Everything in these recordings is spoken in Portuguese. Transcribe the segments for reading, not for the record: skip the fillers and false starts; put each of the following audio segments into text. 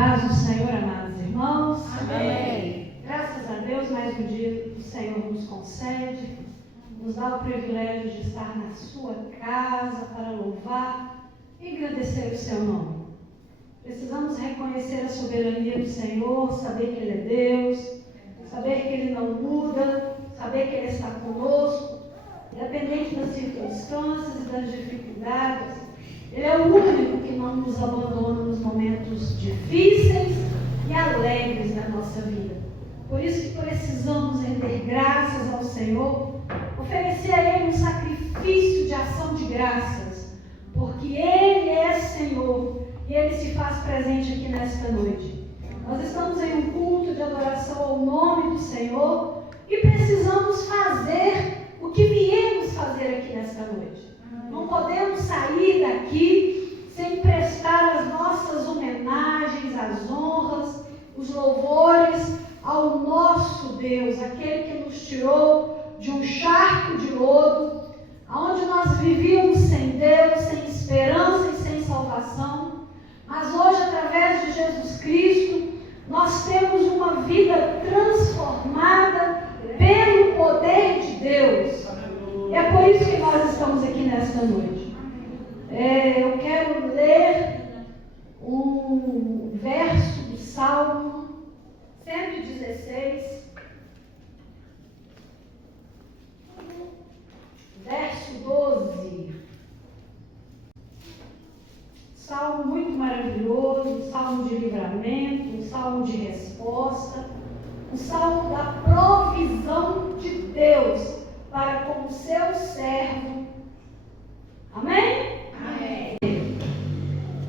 paz do Senhor, amados irmãos. Amém. Graças a Deus, mais um dia o Senhor nos concede, nos dá o privilégio de estar na sua casa para louvar e agradecer o seu nome. Precisamos reconhecer a soberania do Senhor, saber que Ele é Deus, saber que Ele não muda, saber que Ele está conosco, independente das circunstâncias e das dificuldades. Ele é o único que não nos abandona nos momentos difíceis e alegres da nossa vida. Por isso que precisamos render graças ao Senhor, oferecer a Ele um sacrifício de ação de graças, porque Ele é Senhor e Ele se faz presente aqui nesta noite. Nós estamos em um culto de adoração ao nome do Senhor e precisamos fazer o que viemos fazer aqui nesta noite. Não podemos sair daqui sem prestar as nossas homenagens, as honras, os louvores ao nosso Deus, aquele que nos tirou de um charco de lodo, onde nós vivíamos sem Deus, sem esperança e sem salvação. Mas hoje, através de Jesus Cristo, nós temos uma vida transformada pelo poder de Deus. E é por isso que nós estamos aqui nesta noite. Eu quero ler um verso do Salmo 116, verso 12. Salmo muito maravilhoso, um salmo de livramento, um salmo de resposta, um salmo da provisão de Deus para com o seu servo. Amém? Amém.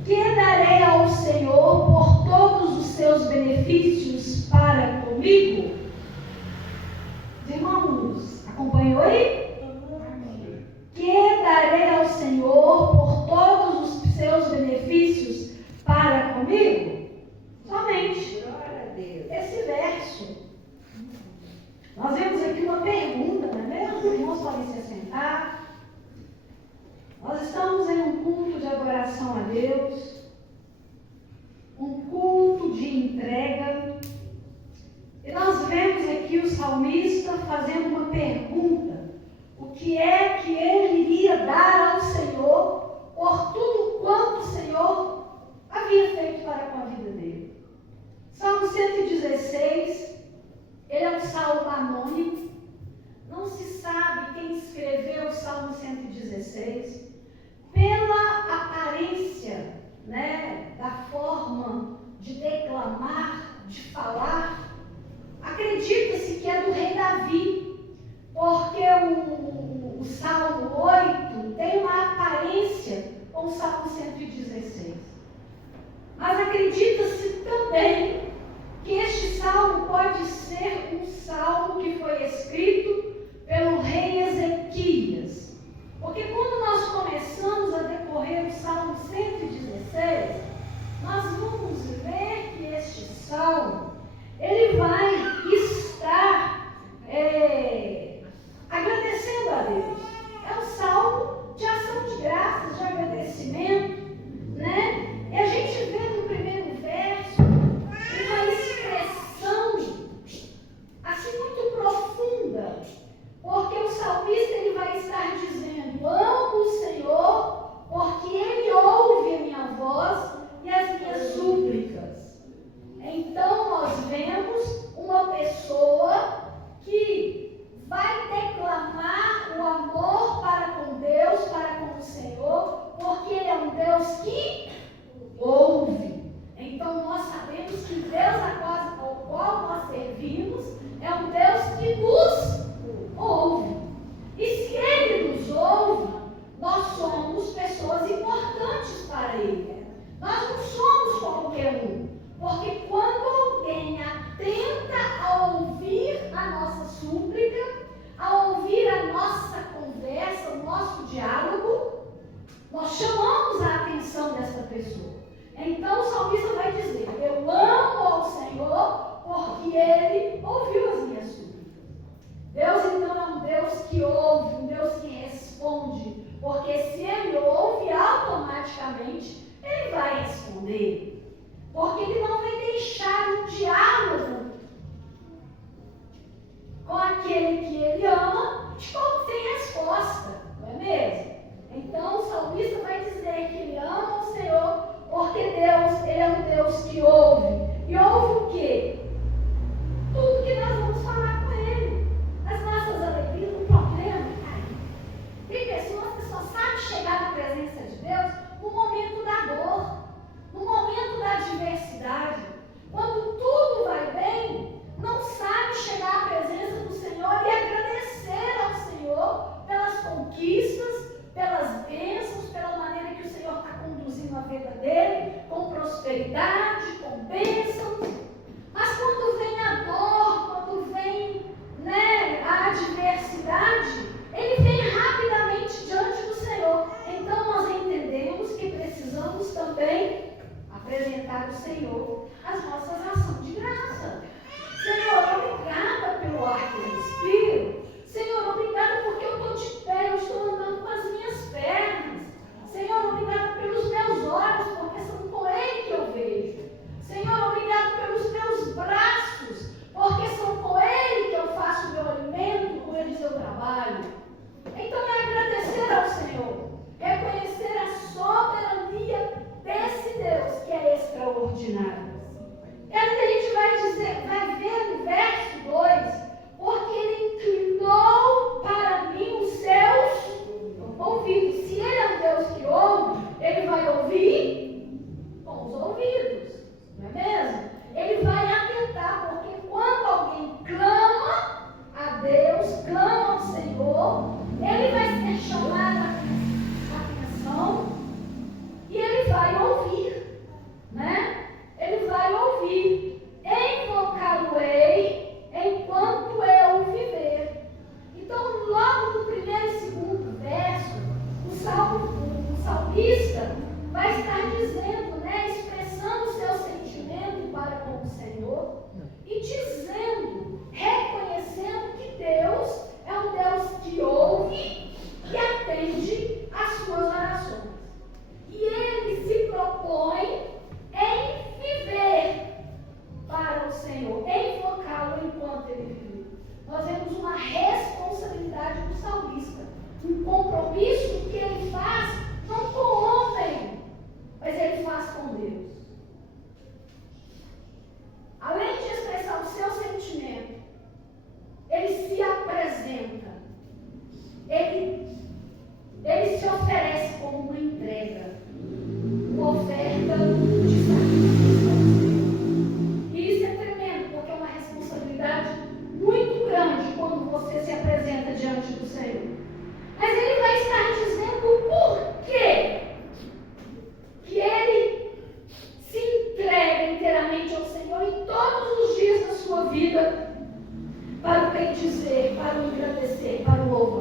Que darei ao Senhor por todos os seus benefícios para comigo? Irmãos, acompanhou aí? Amém. Que darei ao Senhor por todos os seus benefícios para comigo? Somente. Glória a Deus. Esse verso. Nós vemos aqui uma pergunta, não é mesmo? Os irmãos podem se assentar. Nós estamos em um culto de adoração a Deus, um culto de entrega, e nós vemos aqui o salmista fazendo uma pergunta: o que é que ele iria dar ao Senhor por tudo quanto o Senhor havia feito para com a vida dele? Salmo 116. Ele é um salmo anônimo, não se sabe quem escreveu o Salmo 116. Pela aparência, da forma de declamar, de falar, acredita-se que é do rei Davi, porque o Salmo 8 tem uma aparência com o Salmo 116. Mas acredita-se também que este salmo pode ser um salmo que foi escrito pelo rei Ezequias. Porque quando nós começamos a decorrer o Salmo 116, nós vamos ver que este salmo, ele vai estar agradecendo a Deus. É um salmo de ação de graças, de agradecimento, E a gente vê no primeiro verso uma expressão assim muito profunda Deus que ouve. E ouve o quê? Tudo que nós vamos falar com Ele. As nossas alegrias, o problema, tem pessoas que só sabem chegar na presença de Deus no momento da dor, no momento da adversidade. Quando tudo vai bem, não sabe chegar à presença do Senhor e agradecer ao Senhor pelas conquistas, pelas bênçãos, pela maneira que o Senhor está conduzindo a vida dele, com prosperidade, com bênçãos. Mas quando vem a dor, quando vem, a adversidade, ele vem rapidamente diante do Senhor. Então nós entendemos que precisamos também apresentar ao Senhor as nossas ações de graça. Senhor, obrigada pelo ar que eu respiro. Senhor, obrigada porque eu estou de pé, eu estou andando com as minhas pernas. Senhor, obrigada pelos meus olhos, porque são com Ele que eu vejo. Senhor, obrigado pelos meus braços, porque são com Ele que eu faço o meu alimento, com eles eu trabalho. Então é agradecer ao Senhor, reconhecer a soberania desse Deus que é extraordinário. E aí a gente vai ver no verso 2, porque Ele inclinou para mim os seus ouvidos. Se Ele é um Deus que ouve, Ele vai ouvir com os ouvidos, não é mesmo? Ele vai atentar, porque quando alguém clama a Deus, clama ao Senhor, Ele vai ser chamado a atenção e Ele vai ouvir, né? Ele vai ouvir. Invocá-lo-ei enquanto eu viver. Então, logo no primeiro e segundo verso, o salmista vai estar dizendo, expressando o seu sentimento para com o Senhor e dizendo, reconhecendo que Deus é um Deus que ouve e atende às suas orações. E ele se propõe em viver para o Senhor, em invocá-lo enquanto ele vive. Nós vemos uma responsabilidade do salmista, um compromisso que ele faz não com o homem, mas ele faz com Deus. Além de expressar o seu sentimento, ele se apresenta, ele se oferece como uma entrega, uma oferta de sacrifício. E isso é tremendo, porque é uma responsabilidade muito grande quando você se apresenta diante do Senhor. Mas ele vai estar dizendo o porquê que ele se entrega inteiramente ao Senhor em todos os dias da sua vida para o bendizer, para o agradecer, para o louvar.